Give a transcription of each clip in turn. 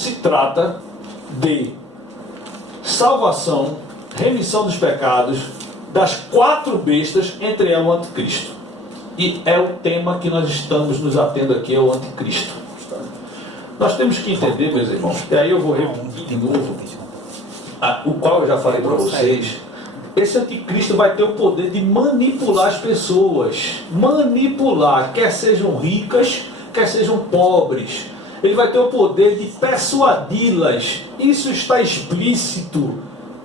se trata de salvação, remissão dos pecados, das 4 bestas, entre elas o anticristo. E é o tema que nós estamos nos atendo aqui, é o anticristo. Nós temos que entender, meus irmãos, e aí eu vou repetir de novo, o qual eu já falei para vocês. Esse anticristo vai ter o poder de manipular as pessoas. Manipular, quer sejam ricas, quer sejam pobres. Ele vai ter o poder de persuadi-las. Isso está explícito.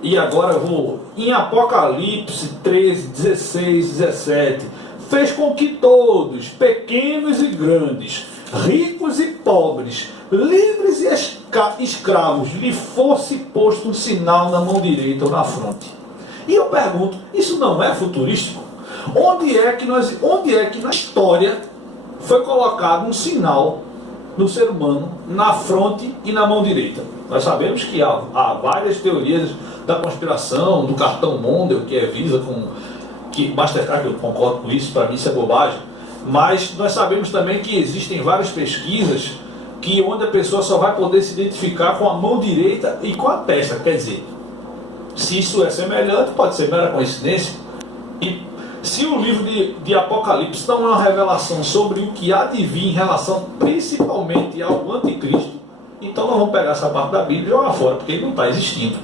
E agora eu vou em Apocalipse 13, 16, 17. Fez com que todos, pequenos e grandes, ricos e pobres, livres e escravos, lhe fosse posto um sinal na mão direita ou na fronte. E eu pergunto, isso não é futurístico? Onde é que na história foi colocado um sinal no ser humano na fronte e na mão direita? Nós sabemos que há várias teorias da conspiração, do cartão Mondel, que é Visa que Mastercard, eu concordo com isso, para mim isso é bobagem, mas nós sabemos também que existem várias pesquisas onde a pessoa só vai poder se identificar com a mão direita e com a testa. Quer dizer, se isso é semelhante, pode ser mera coincidência. E se o livro de Apocalipse dá uma revelação sobre o que há de vir em relação principalmente ao anticristo, então nós vamos pegar essa parte da Bíblia e jogar fora, porque ele não está existindo.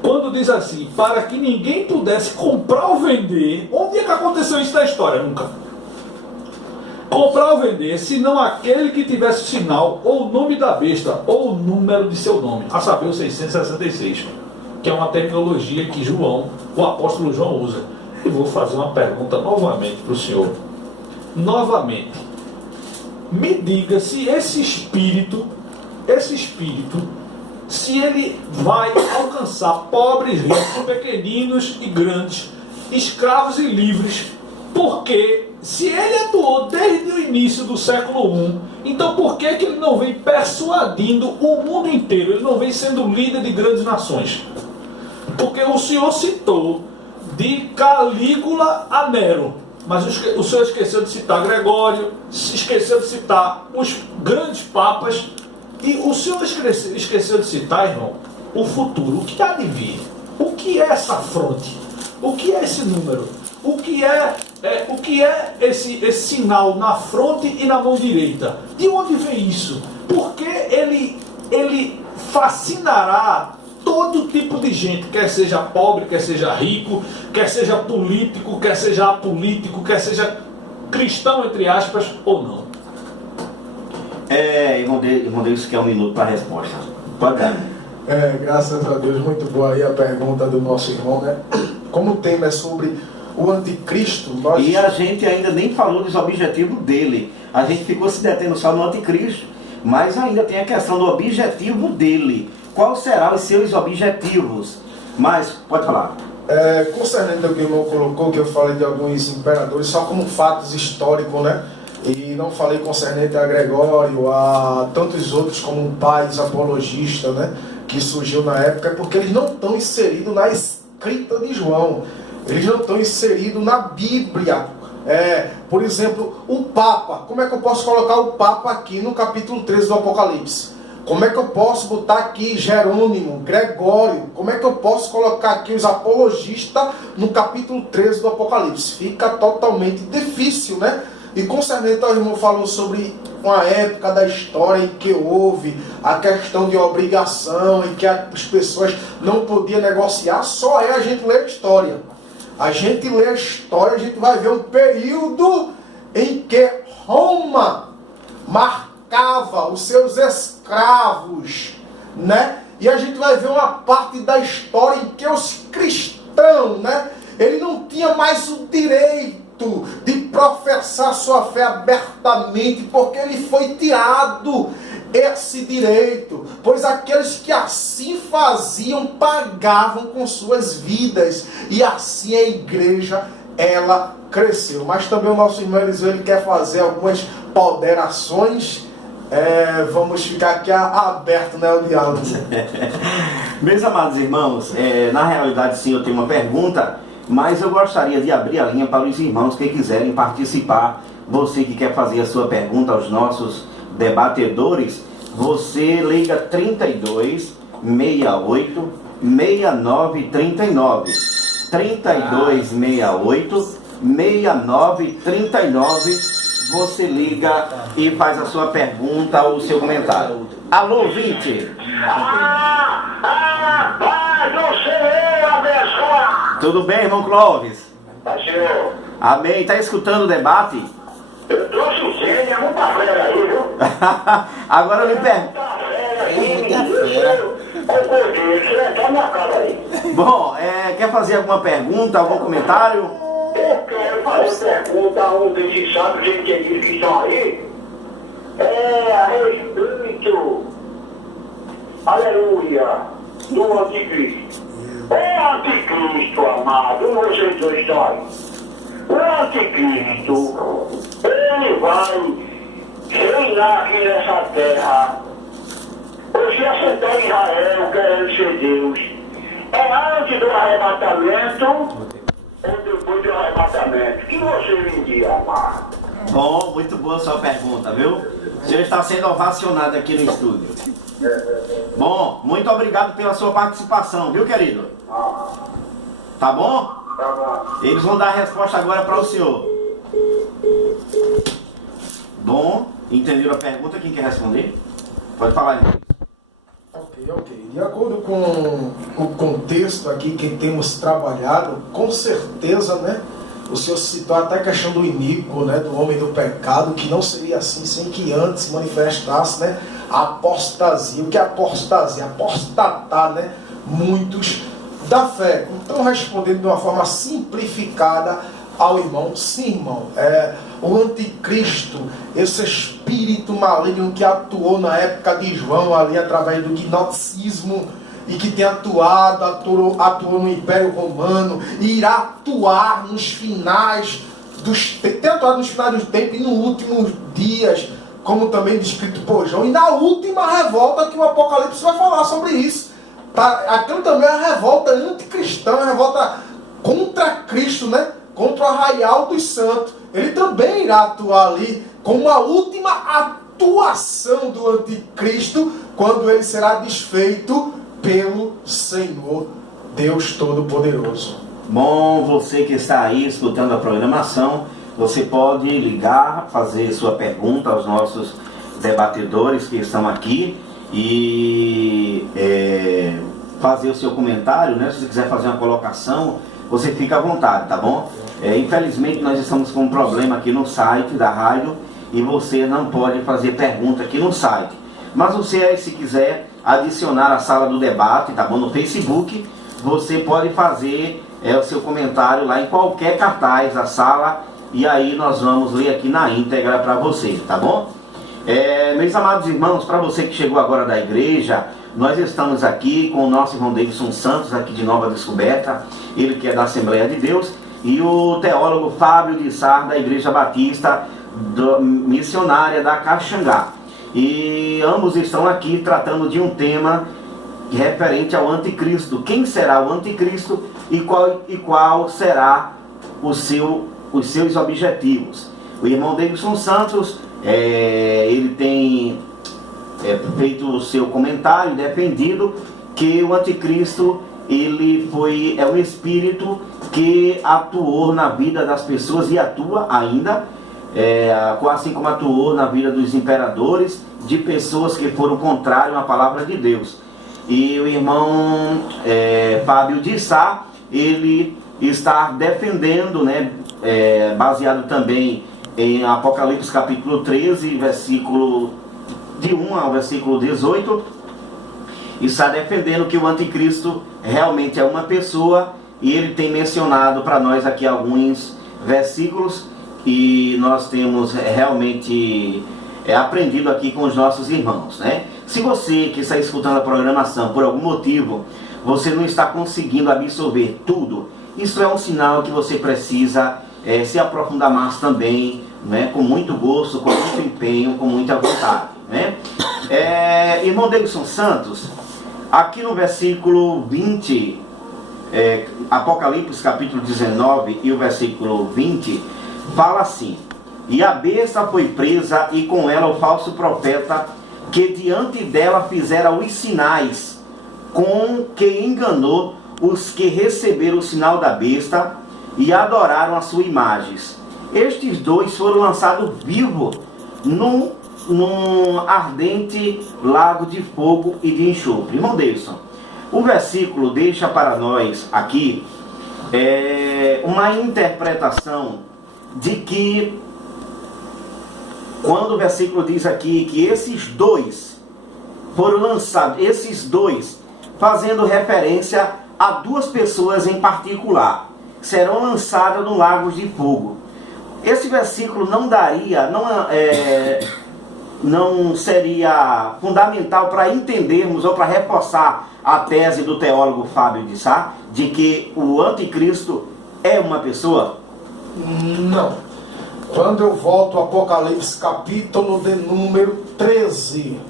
Quando diz assim, para que ninguém pudesse comprar ou vender, onde é que aconteceu isso na história? Nunca. Comprar ou vender, senão aquele que tivesse o sinal, ou o nome da besta, ou o número de seu nome, a saber, o 666, que é uma terminologia que o apóstolo João usa. E vou fazer uma pergunta novamente para o senhor. Novamente, me diga se esse espírito, se ele vai alcançar pobres, ricos, pequeninos e grandes, escravos e livres, porque se ele atuou desde o início do século I, então por que ele não vem persuadindo o mundo inteiro? Ele não vem sendo líder de grandes nações? Porque o senhor citou de Calígula a Nero, mas o senhor esqueceu de citar Gregório, esqueceu de citar os grandes papas, e o senhor esqueceu de citar, irmão, o futuro. O que há de vir? O que é essa fronte? O que é esse número? O que é esse sinal na fronte e na mão direita? De onde vem isso? Porque ele fascinará todo tipo de gente, quer seja pobre, quer seja rico, quer seja político, quer seja apolítico, quer seja cristão, entre aspas, ou não. Irmão Deus, quer um minuto para a resposta. Pode dar. Graças a Deus, muito boa aí a pergunta do nosso irmão, né? Como o tema é sobre o anticristo, E a gente ainda nem falou dos objetivos dele. A gente ficou se detendo só no anticristo, mas ainda tem a questão do objetivo dele. Quais serão os seus objetivos? Mas, pode falar. Concernente ao que o irmão colocou, que eu falei de alguns imperadores, só como fatos históricos, né? E não falei concernente a Gregório, a tantos outros como pais apologistas, né? Que surgiu na época, porque eles não estão inseridos na escrita de João. Eles não estão inseridos na Bíblia. Por exemplo, o Papa. Como é que eu posso colocar o Papa aqui no capítulo 13 do Apocalipse? Como é que eu posso botar aqui Jerônimo, Gregório? Como é que eu posso colocar aqui os apologistas no capítulo 13 do Apocalipse? Fica totalmente difícil, né? E concernente ao irmão falou sobre uma época da história em que houve a questão de obrigação, em que as pessoas não podiam negociar, só a gente ler a história. A gente lê a história, a gente vai ver um período em que Roma marcava os seus escravos, né? E a gente vai ver uma parte da história em que os cristãos, né? Ele não tinha mais o direito de professar sua fé abertamente, porque ele foi tirado esse direito, pois aqueles que assim faziam pagavam com suas vidas, e assim a igreja ela cresceu. Mas também o nosso irmão Eliseu, ele quer fazer algumas ponderações. Vamos ficar aqui aberto, né, o diálogo. Meus amados irmãos, na realidade sim, eu tenho uma pergunta, mas eu gostaria de abrir a linha para os irmãos que quiserem participar. Você que quer fazer a sua pergunta aos nossos debatedores, você liga 32 68 69 39. 32 68 69 39. Você liga e faz a sua pergunta ou o seu comentário. Alô, ouvinte. Paz do Senhor, abençoa. Tudo bem, irmão Clóvis? Paz, Senhor. Amém. Tá escutando o debate? Eu trouxe o Zé, é muita fera aí, viu? Agora eu lhe pergunto. Muita fera aí, menino. Concordei, você vai estar na cara aí. Bom, quer fazer alguma pergunta, algum comentário? Eu quero fazer pergunta a um desses sábios entendidos que estão aí. A respeito, aleluia, do anticristo. O anticristo, amado, vocês dois estão aí. O anticristo, ele vai reinar aqui nessa terra. Ou se assentar em Israel, querendo ser Deus. É antes do arrebatamento ou depois do arrebatamento? O que você me diz, amado? Bom, muito boa a sua pergunta, viu? O senhor está sendo ovacionado aqui no estúdio. Bom, muito obrigado pela sua participação, viu, querido? Tá bom? Tá bom. Eles vão dar a resposta agora para o senhor. Bom, entenderam a pergunta? Quem quer responder? Pode falar, irmão. Ok. De acordo com o contexto aqui que temos trabalhado, com certeza, né? O senhor citou até a questão do iníquo, né? Do homem do pecado, que não seria assim sem que antes manifestasse, né? A apostasia. O que é apostasia? Apostatar, né? Muitos da fé. Então, respondendo de uma forma simplificada ao irmão, sim, irmão, o anticristo, esse espírito maligno que atuou na época de João ali através do gnosticismo e que tem atuou no Império Romano e irá atuar nos finais dos tempos e nos últimos dias, como também descrito por João, e na última revolta que o Apocalipse vai falar sobre isso. Tá? Aquilo também é a revolta anticristã, a revolta contra Cristo, né? Contra o arraial dos santos. Ele também irá atuar ali como a última atuação do anticristo, quando ele será desfeito pelo Senhor Deus Todo-Poderoso. Bom, você que está aí escutando a programação, você pode ligar, fazer sua pergunta aos nossos debatedores que estão aqui e fazer o seu comentário, né? Se você quiser fazer uma colocação, você fica à vontade, tá bom? Infelizmente nós estamos com um problema aqui no site da rádio e você não pode fazer pergunta aqui no site. Mas você, se quiser adicionar a sala do debate, tá bom? No Facebook, você pode fazer o seu comentário lá em qualquer cartaz da sala e aí nós vamos ler aqui na íntegra para você, tá bom? Meus amados irmãos, para você que chegou agora da igreja, nós estamos aqui com o nosso irmão Davidson Santos, aqui de Nova Descoberta, ele que é da Assembleia de Deus, e o teólogo Fábio de Sá, da Igreja Batista Missionária da Caxangá. E ambos estão aqui tratando de um tema referente ao anticristo. Quem será o anticristo e qual será os seus objetivos? O irmão Davidson Santos, ele tem feito o seu comentário, defendido que o anticristo é um espírito que atuou na vida das pessoas e atua ainda, assim como atuou na vida dos imperadores, de pessoas que foram contrárias à palavra de Deus. E o irmão Fábio de Sá, ele está defendendo, né, baseado também em Apocalipse capítulo 13, versículo de 1 ao versículo 18, está defendendo que o anticristo realmente é uma pessoa, e ele tem mencionado para nós aqui alguns versículos e nós temos realmente aprendido aqui com os nossos irmãos, né? Se você que está escutando a programação, por algum motivo, você não está conseguindo absorver tudo, isso é um sinal que você precisa se aprofundar mais também, né? Com muito gosto, com muito empenho, com muita vontade, né? Irmão Davidson Santos, aqui no versículo 20, Apocalipse capítulo 19 e o versículo 20, fala assim: e a besta foi presa, e com ela o falso profeta, que diante dela fizera os sinais, com que enganou os que receberam o sinal da besta e adoraram a sua imagem. Estes dois foram lançados vivos num ardente lago de fogo e de enxofre. Irmão Deilson, o versículo deixa para nós aqui uma interpretação de que, quando o versículo diz aqui que esses dois foram lançados, esses dois, fazendo referência a duas pessoas em particular, serão lançadas no lago de fogo. Esse versículo não daria, não seria fundamental para entendermos ou para reforçar a tese do teólogo Fábio de Sá, de que o anticristo é uma pessoa? Não. Quando eu volto ao Apocalipse, capítulo de número 13,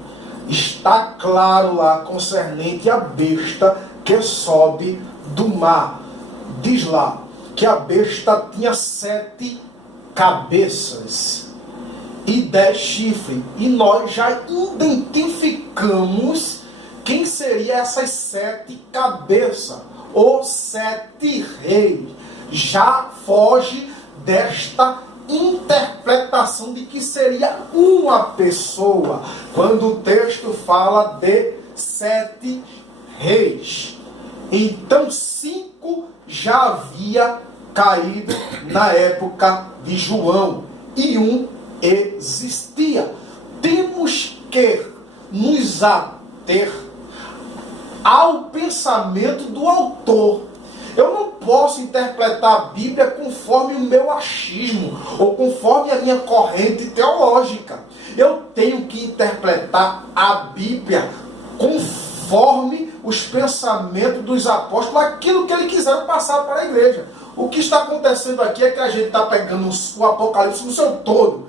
está claro lá concernente a besta que sobe do mar. Diz lá que a besta tinha 7 cabeças e 10 chifres. E nós já identificamos quem seria essas 7 cabeças, os 7 reis. Já foge desta interpretação de que seria uma pessoa, quando o texto fala de 7 reis. Então 5 já havia caído na época de João e um existia. Temos que nos ater ao pensamento do autor. Eu não posso interpretar a Bíblia conforme o meu achismo ou conforme a minha corrente teológica. Eu tenho que interpretar a Bíblia conforme os pensamentos dos apóstolos, aquilo que eles quiseram passar para a igreja. O que está acontecendo aqui é que a gente está pegando o Apocalipse no seu todo,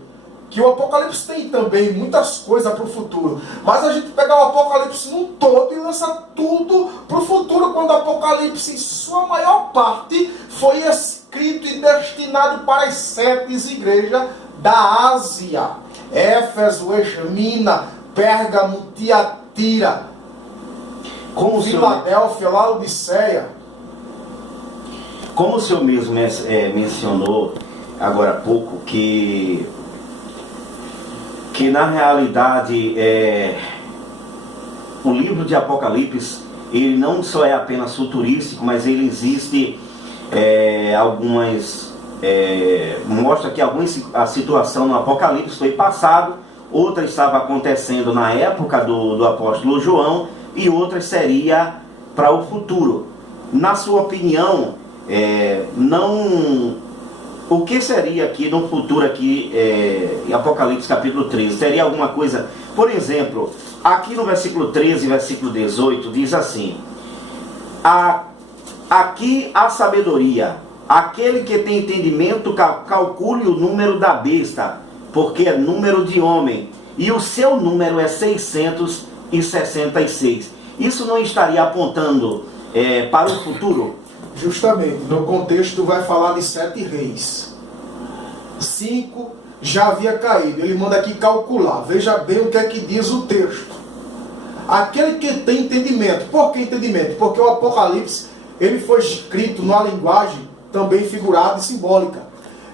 que o Apocalipse tem também muitas coisas para o futuro, mas a gente pega o Apocalipse no todo e lança tudo para o futuro, quando o Apocalipse, em sua maior parte, foi escrito e destinado para as 7 igrejas da Ásia: Éfeso, Esmina, Pérgamo, Tiatira, Filadélfia, Laodiceia. Como o senhor mesmo mencionou agora há pouco, que na realidade o livro de Apocalipse, ele não só é apenas futurístico, mas ele existe mostra que a situação no Apocalipse foi passado, outra estava acontecendo na época do apóstolo João e outra seria para o futuro. Na sua opinião, o que seria aqui no futuro, aqui em Apocalipse capítulo 13? Seria alguma coisa, por exemplo, aqui no versículo 13 e versículo 18 diz assim: aqui a sabedoria, aquele que tem entendimento calcule o número da besta, porque é número de homem, e o seu número é 666. Isso não estaria apontando para o futuro? Justamente, no contexto vai falar de 7 reis. 5 já havia caído. Ele manda aqui calcular. Veja bem o que é que diz o texto. Aquele que tem entendimento. Por que entendimento? Porque o Apocalipse, ele foi escrito numa linguagem também figurada e simbólica.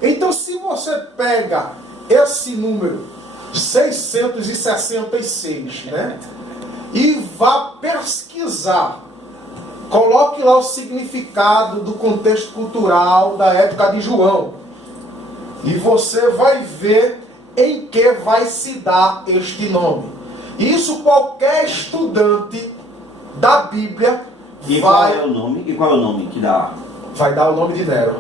Então, se você pega esse número 666, né, e vá pesquisar, coloque lá o significado do contexto cultural da época de João, e você vai ver em que vai se dar este nome. Isso qualquer estudante da Bíblia Qual é o nome? E qual é o nome que dá? Vai dar o nome de Nero.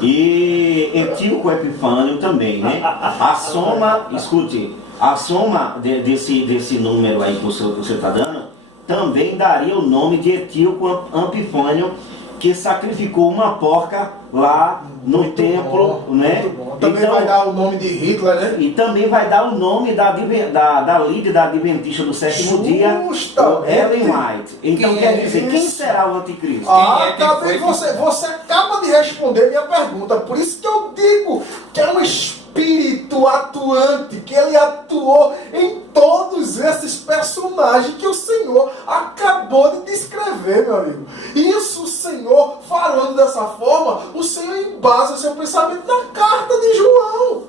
E Etíoco Epifânio também, né? A soma, escute, a soma desse número aí que você está dando também daria o nome de Etíoco Epifânio, que sacrificou uma porca lá no Muito templo, bom, né? muito bom. Também Então, vai dar o nome de Hitler, né? e também vai dar o nome da líder da Adventista do sétimo dia, Justamente. Ellen White. Então Quem quer é dizer, quem isso? será o anticristo? Quem Também foi você acaba de responder minha pergunta. Por isso que eu digo que é um espírito atuante, que ele atuou em todos esses personagens que o Senhor acabou de descrever, meu amigo. Isso o Senhor, falando dessa forma, o Senhor embasa seu pensamento na carta de João.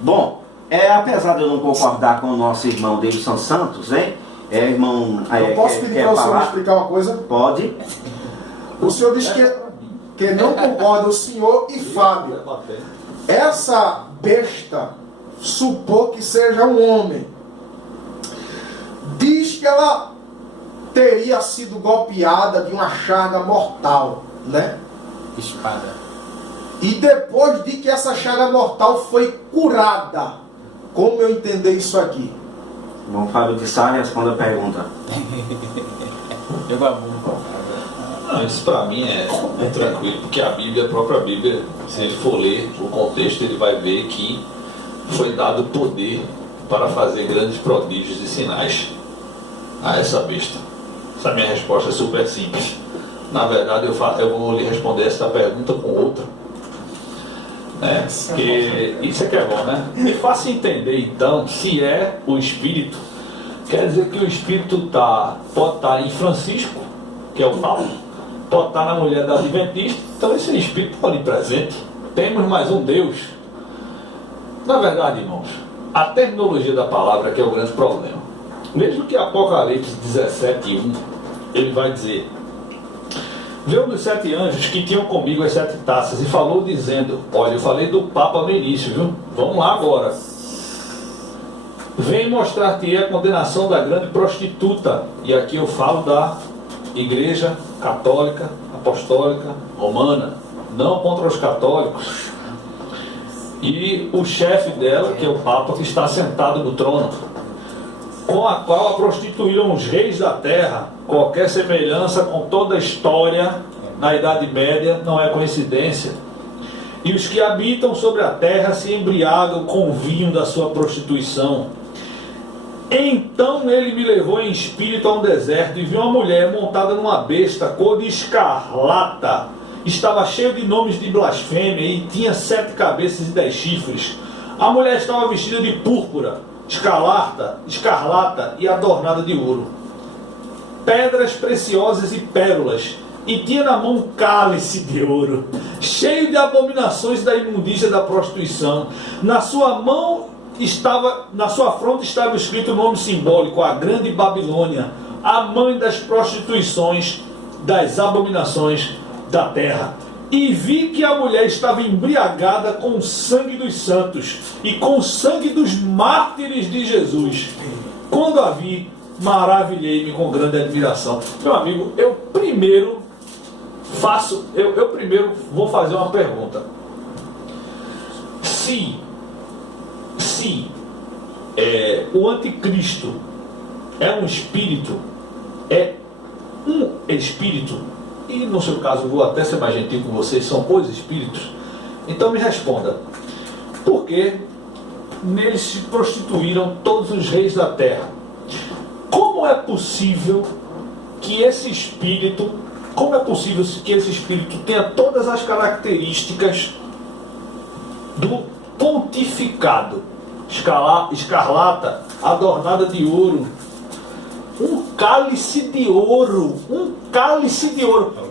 Bom, apesar de eu não concordar com o nosso irmão Davidson Santos, hein? Irmão, Eu posso pedir para o senhor explicar uma coisa? Pode. O senhor disse que não concorda, o senhor e Fábio. Essa besta, supor que seja um homem, diz que ela teria sido golpeada de uma chaga mortal, né? Espada. E depois de que essa chaga mortal foi curada, como eu entender isso aqui? Bom, Fábio de Sá responde a pergunta. Eu babu. Não, isso para mim é tranquilo, porque a Bíblia, a própria Bíblia, se ele for ler o contexto, ele vai ver que foi dado poder para fazer grandes prodígios e sinais a essa besta. Essa minha resposta é super simples. Na verdade, eu vou lhe responder essa pergunta com outra. Né? Porque isso é que é bom, né? Me faça entender então se é o Espírito. Quer dizer que o Espírito pode estar em Francisco, que é o Paulo, pode estar na mulher da Adventista, então esse Espírito pode ir presente. Temos mais um Deus. Na verdade, irmãos, a terminologia da palavra que é o grande problema. Mesmo que Apocalipse 17:1, ele vai dizer: veio um dos 7 anjos que tinham comigo as 7 taças e falou dizendo, olha, eu falei do Papa no início, viu? Vamos lá agora. Vem mostrar-te a condenação da grande prostituta. E aqui eu falo da Igreja Católica, Apostólica, Romana, não contra os católicos. E o chefe dela, que é o Papa, que está sentado no trono, com a qual a prostituíram os reis da terra. Qualquer semelhança com toda a história na Idade Média não é coincidência. E os que habitam sobre a terra se embriagam com o vinho da sua prostituição. Então ele me levou em espírito a um deserto e vi uma mulher montada numa besta cor de escarlata. Estava cheio de nomes de blasfêmia e tinha 7 cabeças e 10 chifres. A mulher estava vestida de púrpura, escarlata e adornada de ouro, pedras preciosas e pérolas, e tinha na mão um cálice de ouro, cheio de abominações da imundícia da prostituição. Na sua fronte estava escrito o nome simbólico, a Grande Babilônia, a mãe das prostituições, das abominações da terra. E vi que a mulher estava embriagada com o sangue dos santos e com o sangue dos mártires de Jesus. Quando a vi, maravilhei-me com grande admiração. Meu amigo, eu primeiro vou fazer uma pergunta. Se o anticristo é um espírito, e no seu caso vou até ser mais gentil com vocês, são os espíritos, então me responda, por que neles se prostituíram todos os reis da terra? Como é possível que esse espírito tenha todas as características do pontificado? Escarlata, adornada de ouro, um cálice de ouro.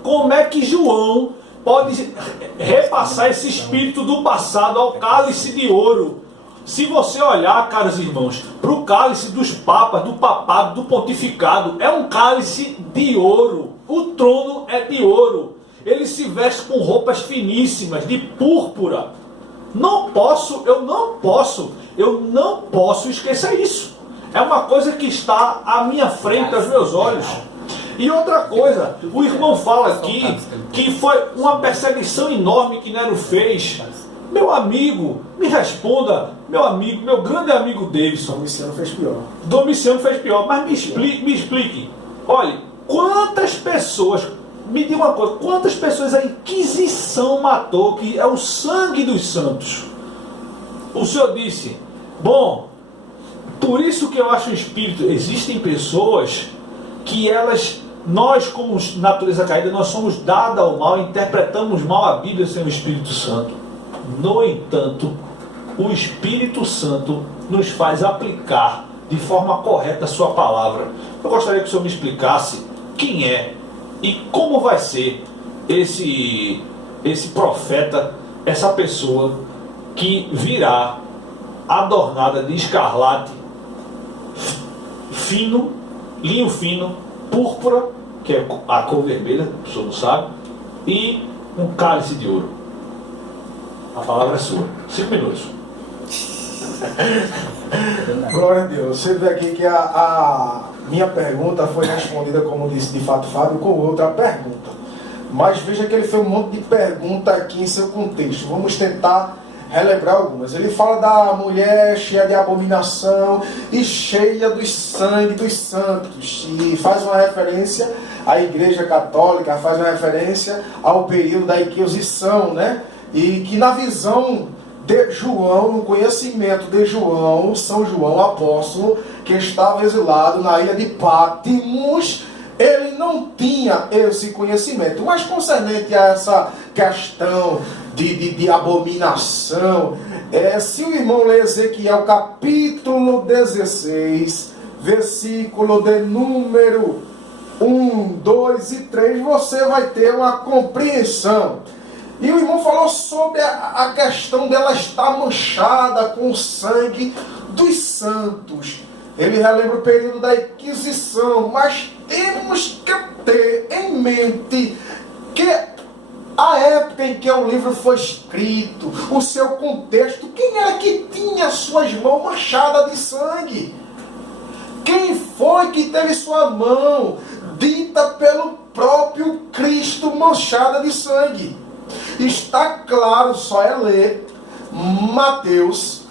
Como é que João pode repassar esse espírito do passado ao cálice de ouro? Se você olhar, caros irmãos, para o cálice dos papas, do papado, do pontificado, é um cálice de ouro. O trono é de ouro. Ele se veste com roupas finíssimas, de púrpura. Eu não posso esquecer isso. É uma coisa que está à minha frente, aos meus olhos. E outra coisa, o irmão fala aqui que foi uma perseguição enorme que Nero fez. Meu amigo, me responda, meu grande amigo Davidson. Domiciano fez pior. Mas me explique. Olhe, quantas pessoas Me diga uma coisa, quantas pessoas a Inquisição matou, que é o sangue dos santos? O Senhor disse, bom, por isso que eu acho o Espírito, existem pessoas que nós como natureza caída, nós somos dados ao mal, interpretamos mal a Bíblia sem o Espírito Santo. No entanto, o Espírito Santo nos faz aplicar de forma correta a sua palavra. Eu gostaria que o Senhor me explicasse quem é e como vai ser esse profeta, essa pessoa que virá adornada de escarlate fino, linho fino, púrpura, que é a cor vermelha, o senhor não sabe, e um cálice de ouro. A palavra é sua. 5 minutos. Glória a Deus. Você vê aqui que a minha pergunta foi respondida, como disse de fato Fábio, com outra pergunta. Mas veja que ele fez um monte de pergunta aqui em seu contexto. Vamos tentar relembrar algumas. Ele fala da mulher cheia de abominação e cheia do sangue dos santos. E faz uma referência à Igreja Católica, faz uma referência ao período da Inquisição, né? E que na visão de João, no conhecimento de João, São João Apóstolo, que estava exilado na ilha de Patmos, ele não tinha esse conhecimento. Mas concernente a essa questão de abominação, se o irmão ler Ezequiel capítulo 16, versículo de número 1, 2 e 3, você vai ter uma compreensão. E o irmão falou sobre a questão dela estar manchada com o sangue dos santos. Ele relembra o período da Inquisição, mas temos que ter em mente que a época em que o livro foi escrito, o seu contexto, quem era que tinha suas mãos manchadas de sangue? Quem foi que teve sua mão dita pelo próprio Cristo manchada de sangue? Está claro, só é ler Mateus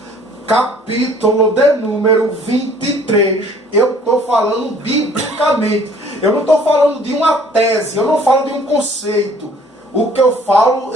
capítulo de número 23. Eu estou falando biblicamente. Eu não estou falando de uma tese, eu não falo de um conceito. O que eu falo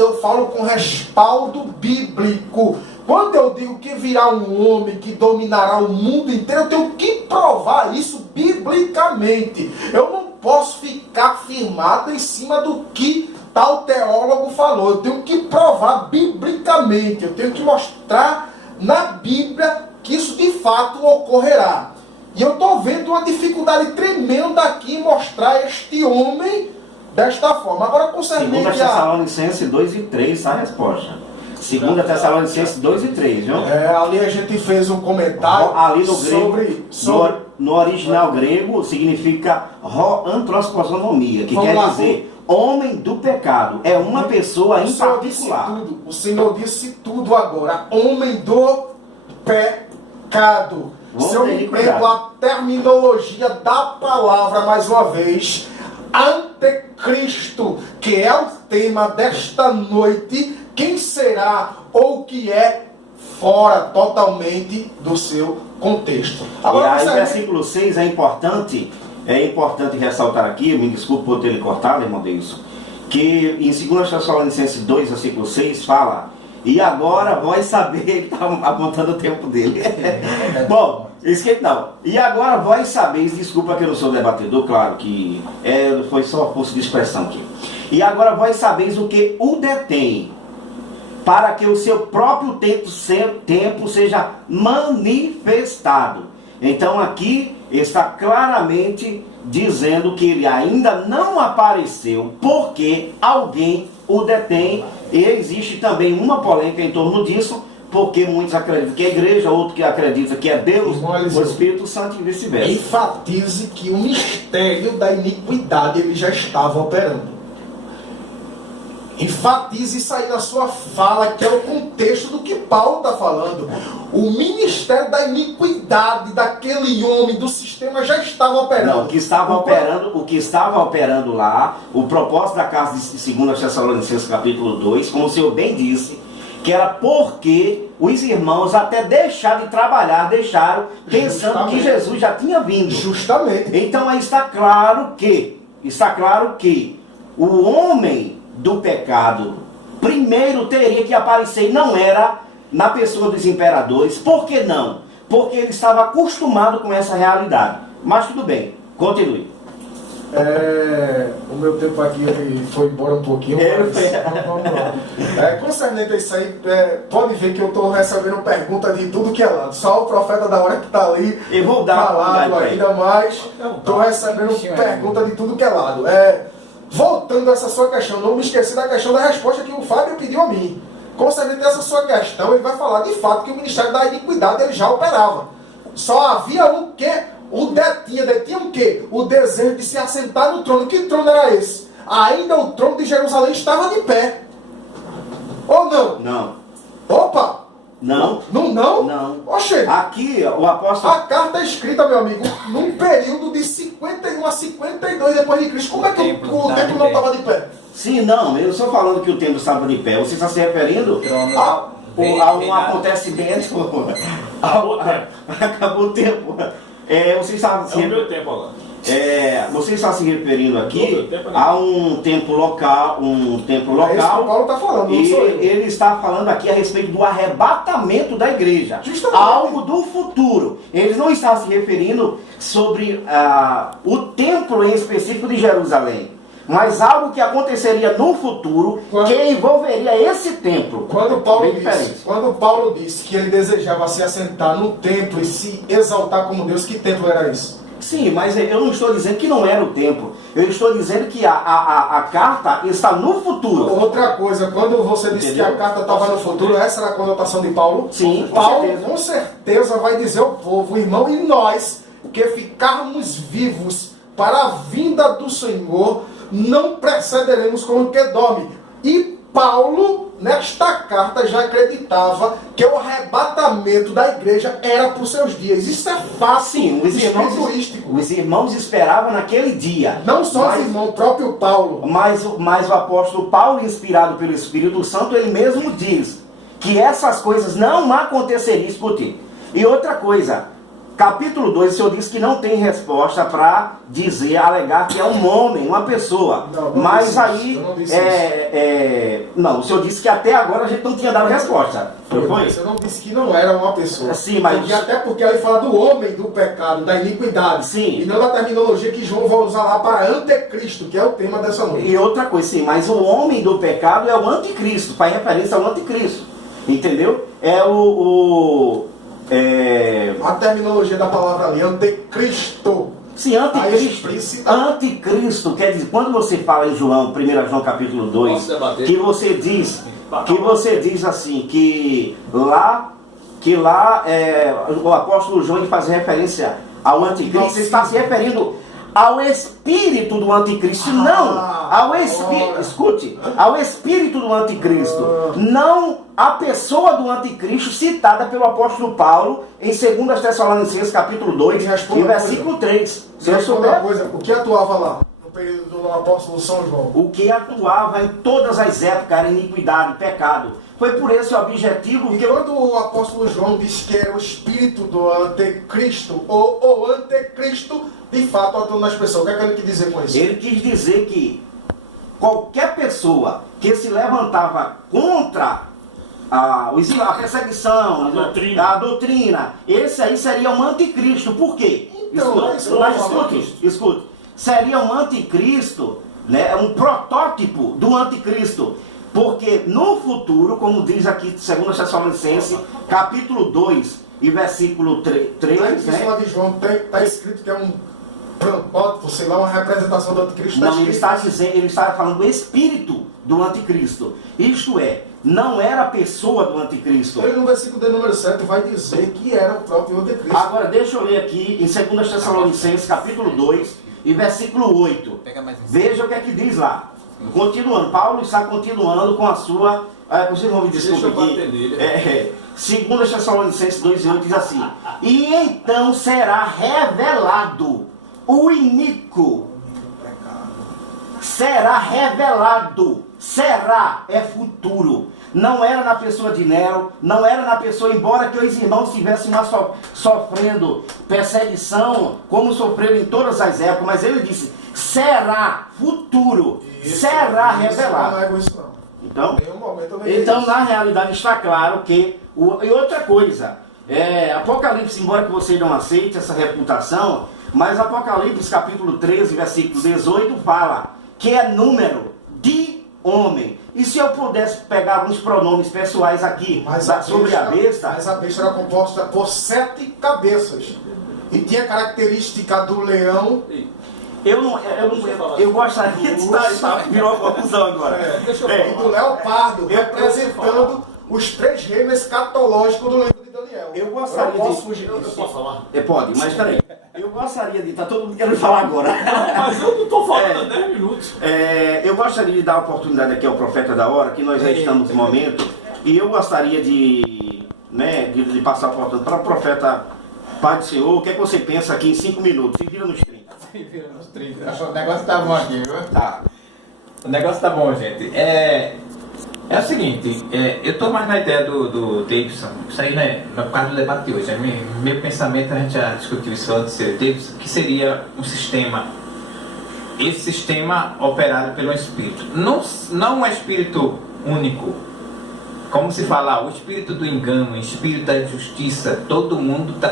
com respaldo bíblico. Quando eu digo que virá um homem que dominará o mundo inteiro, eu tenho que provar isso biblicamente. Eu não posso ficar firmado em cima do que tal teólogo falou. Eu tenho que provar biblicamente. Eu tenho que mostrar na Bíblia que isso de fato ocorrerá. E eu estou vendo uma dificuldade tremenda aqui em mostrar este homem desta forma. Agora, concernente a... 2 Tessalonicenses 2 e 3, a resposta. 2 Tessalonicenses 2 e 3, viu? Ali a gente fez um comentário ali no grego, no original grego, significa antroposomia, que quer dizer homem do pecado. É uma pessoa em particular. O Senhor disse tudo agora. Homem do pecado. Se eu me pego a terminologia da palavra mais uma vez, anticristo, que é o tema desta noite, quem será ou que é fora totalmente do seu contexto. Agora, e aí, versículo 6 é importante ressaltar aqui, me desculpe por ter lhe cortado, irmão Deilson, que em 2 Tessalonicenses 2, versículo 6 fala, e agora vós sabeis, ele está apontando o tempo dele. Bom, esquece não. E agora vós sabeis, desculpa que eu não sou debatedor, claro que foi só força de expressão aqui. E agora vós sabeis o que o detém, para que o seu próprio tempo seja manifestado. Então aqui está claramente dizendo que ele ainda não apareceu, porque alguém o detém, e existe também uma polêmica em torno disso, porque muitos acreditam que é a igreja, outros que acreditam que é Deus, o Espírito Santo e vice-versa. Enfatize que o mistério da iniquidade ele já estava operando. Enfatize isso aí na sua fala, que é o contexto do que Paulo está falando. O ministério da iniquidade daquele homem, do sistema, já estava operando. Não, o que estava operando lá, o propósito da casa de 2 Tessalonicenses capítulo 2, como o senhor bem disse, que era porque os irmãos até deixaram de trabalhar, pensando que Jesus já tinha vindo. Justamente. Então aí está claro que o homem do pecado primeiro teria que aparecer, e não era na pessoa dos imperadores. Por que não? Porque ele estava acostumado com essa realidade. Mas tudo bem, continue. O meu tempo aqui ele foi embora um pouquinho, mas vamos lá. Concernente a isso aí, pode ver que eu estou recebendo pergunta de tudo que é lado. Só o profeta da hora que está ali Eu vou dar falado ainda mais. Estou recebendo pergunta de tudo que é lado. Voltando a essa sua questão, não me esqueci da questão da resposta que o Fábio pediu a mim. Concernente a essa sua questão, ele vai falar de fato que o Ministério da Iniquidade ele já operava. Só havia o que? Detinha o quê? O desejo de se assentar no trono. Que trono era esse? Ainda o trono de Jerusalém estava de pé. Ou não? Não. Opa! Não. Não? Oxê! Aqui, o apóstolo... A carta é escrita, meu amigo, num período de 51 a 52 depois de Cristo. Como é que o templo não estava de pé? Sim, não, eu não estou falando que o templo estava de pé. Você está se referindo a um acontecimento... Acabou o tempo. Você está É o meu tempo agora. Você está se referindo aqui a um templo local, É isso que o Paulo está falando, não e sou eu. ele está falando aqui a respeito do arrebatamento da igreja, Justamente. algo do futuro. Ele não está se referindo sobre o templo em específico de Jerusalém, mas algo que aconteceria no futuro que envolveria esse templo. Quando diferente. Paulo disse que ele desejava se assentar no templo e se exaltar como Deus, que templo era esse? Sim, mas eu não estou dizendo que não era o templo. Eu estou dizendo que a carta está no futuro. Outra coisa, quando você disse Entendeu? que a carta estava no futuro, essa era a conotação de Paulo? Sim, com Paulo certeza. com certeza vai dizer ao povo, irmão, e nós, que ficarmos vivos para a vinda do Senhor, não precederemos como o que dorme. E Paulo, nesta carta, já acreditava que o arrebatamento da igreja era para os seus dias. Isso é fácil, Sim, espirituístico. os irmãos esperavam naquele dia. Não só os irmãos, o próprio Paulo. Mas o apóstolo Paulo, inspirado pelo Espírito Santo, ele mesmo diz que essas coisas não aconteceriam. Escute. E outra coisa, capítulo 2, o Senhor diz que não tem resposta para dizer, alegar que é um homem, uma pessoa. Não mas disse aí, isso, eu não disse isso. não, o Senhor disse que até agora a gente não tinha dado resposta. Não foi? Você não disse que não era uma pessoa. Sim, mas... E até porque ele fala do homem do pecado, da iniquidade. Sim. E não da terminologia que João vai usar lá para anticristo, que é o tema dessa noite. E outra coisa, sim, mas o homem do pecado é o anticristo, faz referência ao anticristo. Entendeu? A terminologia da palavra ali, anticristo. Sim, anticristo. Anticristo quer dizer, quando você fala em João, 1 João capítulo 2, que você diz assim, que lá o apóstolo João ele faz referência ao anticristo, ele está se referindo ao espírito do anticristo, não ao espírito, escute, ao espírito do anticristo, não a pessoa do anticristo citada pelo apóstolo Paulo em 2 Tessalonicenses capítulo 2 e versículo 3. Se eu souber uma coisa, o que atuava lá no período do apóstolo São João? O que atuava em todas as épocas era iniquidade, pecado. Foi por esse o objetivo E que quando o apóstolo João diz que era o espírito do anticristo, ou o anticristo, de fato atuando nas pessoas, o que é que ele quis dizer com isso? ele quis dizer que qualquer pessoa que se levantava contra a perseguição, a doutrina, esse aí seria um anticristo. Por quê? Então, Escute. Seria um anticristo, né, um protótipo do anticristo. Porque no futuro, como diz aqui 2 Tessalonicenses, capítulo 2 e versículo 3, Na né? epístola de João está escrito que é um protótipo, sei lá, uma representação do anticristo. Não, ele está falando do espírito do anticristo. Isto é, não era a pessoa do anticristo. Ele no versículo de número 7 vai dizer que era o próprio anticristo. Agora deixa eu ler aqui em 2 Tessalonicenses capítulo 2 e versículo 8. Veja o que é que diz lá. Continuando, Paulo está continuando com a sua... vocês vão me desculpar aqui. 2 Tessalonicenses 2 e 8 diz assim: e então será revelado o iníquo. Será revelado. Será é futuro. não era na pessoa de Nero, não era na pessoa, embora que os irmãos estivessem lá sofrendo perseguição, como sofreram em todas as épocas, mas ele disse, será futuro, será revelado. Não é isso não. Então, Em nenhum momento eu neguei então isso. na realidade está claro que, e outra coisa, Apocalipse, embora que vocês não aceitem essa reputação, mas Apocalipse capítulo 13, versículo 18 fala que é número de homem. E se eu pudesse pegar alguns pronomes pessoais aqui sobre a besta... Mas a besta era composta por 7 cabeças. E tinha característica do leão. Eu gostaria de estar... Virou uma confusão agora. E do leopardo, representando os 3 reinos escatológicos do livro de Daniel. Eu gostaria não posso de... fugir disso. Eu posso falar? Pode, mas peraí. Eu gostaria de... Tá todo mundo querendo falar agora. Mas eu não estou falando há 10 minutos. Eu gostaria de dar a oportunidade aqui ao Profeta da Hora, que nós já estamos no momento, e eu gostaria de passar a oportunidade para o Profeta Pai do Senhor. O que é que você pensa aqui em 5 minutos? Se vira nos 30. Se vira nos 30. O negócio tá bom aqui, viu? Tá. O negócio tá bom, gente. É o seguinte, eu estou mais na ideia do Davidson, isso aí né, no caso do debate de hoje, meu pensamento, a gente já discutiu isso antes, Davidson, que seria um sistema, esse sistema operado pelo Espírito, não um Espírito único, como se fala, o Espírito do engano, o Espírito da injustiça, todo mundo está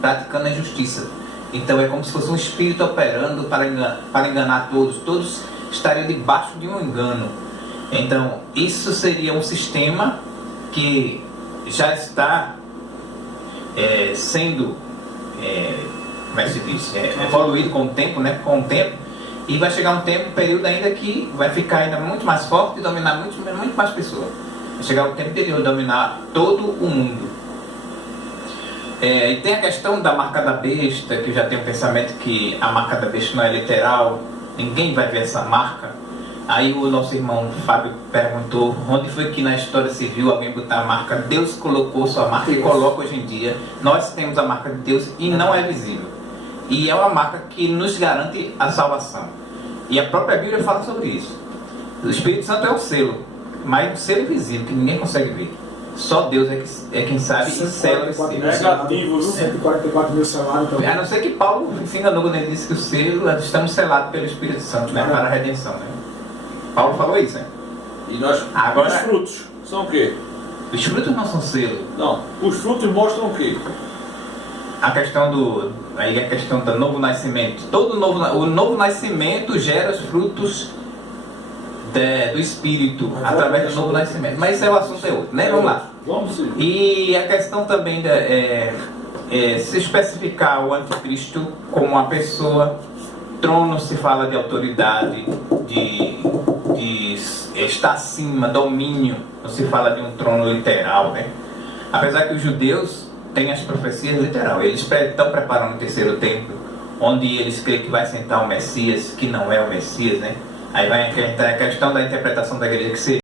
praticando a injustiça, então é como se fosse um Espírito operando para enganar todos estariam debaixo de um engano. Então, isso seria um sistema que já está sendo, como é que se diz, evoluído com o tempo, né? Com o tempo, e vai chegar um período ainda que vai ficar ainda muito mais forte e dominar muito mais pessoas. Vai chegar o tempo dele dominar todo o mundo. E tem a questão da marca da besta, que eu já tenho um pensamento que a marca da besta não é literal, ninguém vai ver essa marca. Aí o nosso irmão Fábio perguntou onde foi que na história civil alguém botar a marca. Deus colocou sua marca e coloca hoje em dia. Nós temos a marca de Deus e não é visível. E é uma marca que nos garante a salvação. E a própria Bíblia fala sobre isso. O Espírito Santo é um selo, mas um selo invisível que ninguém consegue ver. Só Deus é quem sabe e sela esse selo. Negativo, 144 mil salários também. A não ser que Paulo se enganou quando ele disse que o selo, estamos selados pelo Espírito Santo, né, para a redenção. Né? Paulo falou isso, né? E nós, agora, os frutos são o quê? Os frutos não são selo. Não, os frutos mostram o quê? A questão do novo nascimento. O novo nascimento gera os frutos do Espírito através do novo nascimento. Mas esse é o assunto outro, né? Vamos lá. Vamos sim. E a questão também se especificar o anticristo como uma pessoa. Trono se fala de autoridade, de estar acima, domínio, não se fala de um trono literal, né? Apesar que os judeus têm as profecias literal, eles estão preparando o terceiro templo, onde eles creem que vai sentar o Messias, que não é o Messias, né? Aí vai a questão da interpretação da igreja, que seria